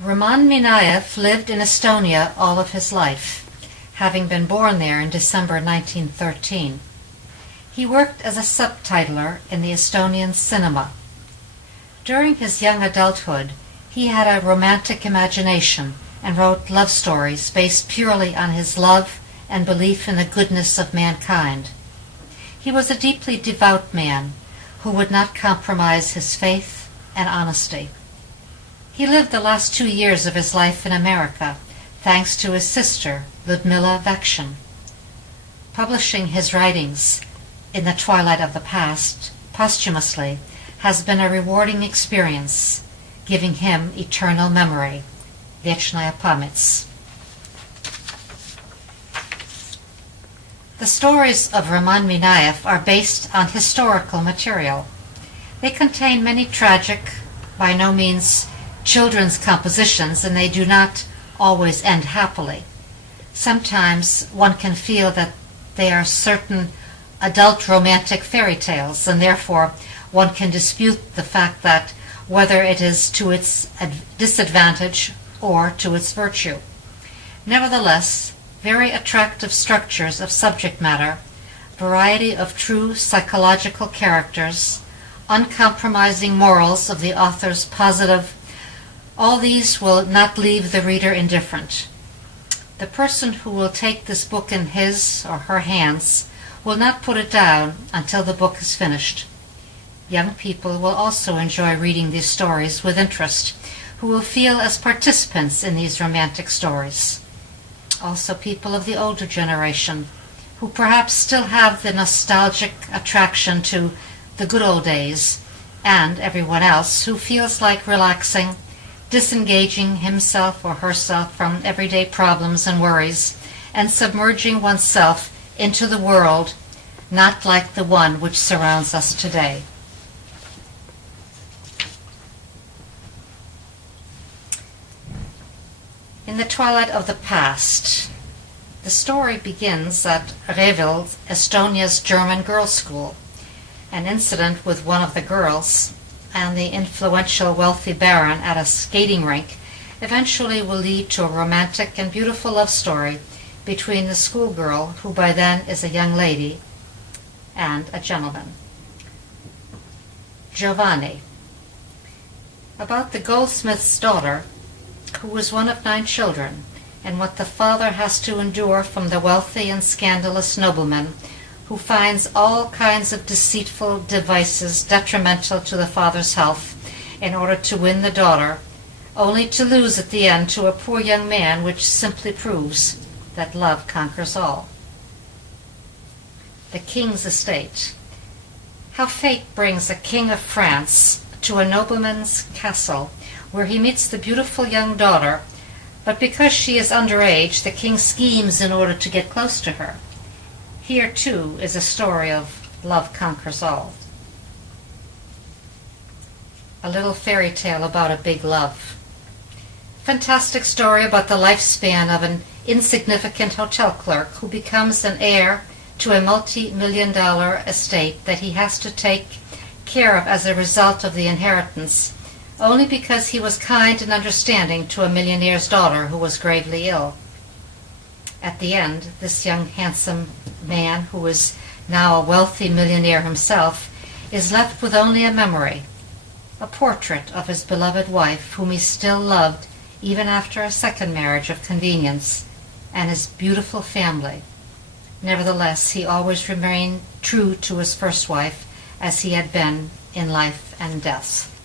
Roman Minaev lived in Estonia all of his life, having been born there in December 1913. He worked as a subtitler in the Estonian cinema. During his young adulthood, he had a romantic imagination and wrote love stories based purely on his love and belief in the goodness of mankind. He was a deeply devout man who would not compromise his faith and honesty. He lived the last 2 years of his life in America, thanks to his sister, Ludmila Vekshin. Publishing his writings in the Twilight of the Past posthumously has been a rewarding experience, giving him eternal memory. Вечная память. The stories of Roman Minaev are based on historical material. They contain many tragic, by no means children's compositions, and they do not always end happily. Sometimes one can feel that they are certain adult romantic fairy tales, and therefore one can dispute the fact that whether it is to its disadvantage or to its virtue. Nevertheless, very attractive structures of subject matter, variety of true psychological characters, uncompromising morals of the author's positive, all these will not leave the reader indifferent. The person who will take this book in his or her hands will not put it down until the book is finished. Young people will also enjoy reading these stories with interest, who will feel as participants in these romantic stories. Also people of the older generation, who perhaps still have the nostalgic attraction to the good old days, and everyone else who feels like relaxing, disengaging himself or herself from everyday problems and worries, and submerging oneself into the world not like the one which surrounds us today. In the Twilight of the Past, the story begins at Revel, Estonia's German girls' school. An incident with one of the girls and the influential wealthy baron at a skating rink eventually will lead to a romantic and beautiful love story between the schoolgirl, who by then is a young lady, and a gentleman. Giovanni. About the goldsmith's daughter, who was one of 9 children, and what the father has to endure from the wealthy and scandalous nobleman, who finds all kinds of deceitful devices detrimental to the father's health in order to win the daughter, only to lose at the end to a poor young man, which simply proves that love conquers all. The king's estate. How fate brings a king of France to a nobleman's castle, where he meets the beautiful young daughter, but because she is underage, the king schemes in order to get close to her. Here, too, is a story of love conquers all. A little fairy tale about a big love. Fantastic story about the lifespan of an insignificant hotel clerk who becomes an heir to a multi-million-dollar estate that he has to take care of as a result of the inheritance, only because he was kind and understanding to a millionaire's daughter who was gravely ill. At the end, this young handsome man, who is now a wealthy millionaire himself, is left with only a memory, a portrait of his beloved wife, whom he still loved even after a second marriage of convenience, and his beautiful family. Nevertheless, he always remained true to his first wife, as he had been in life and death.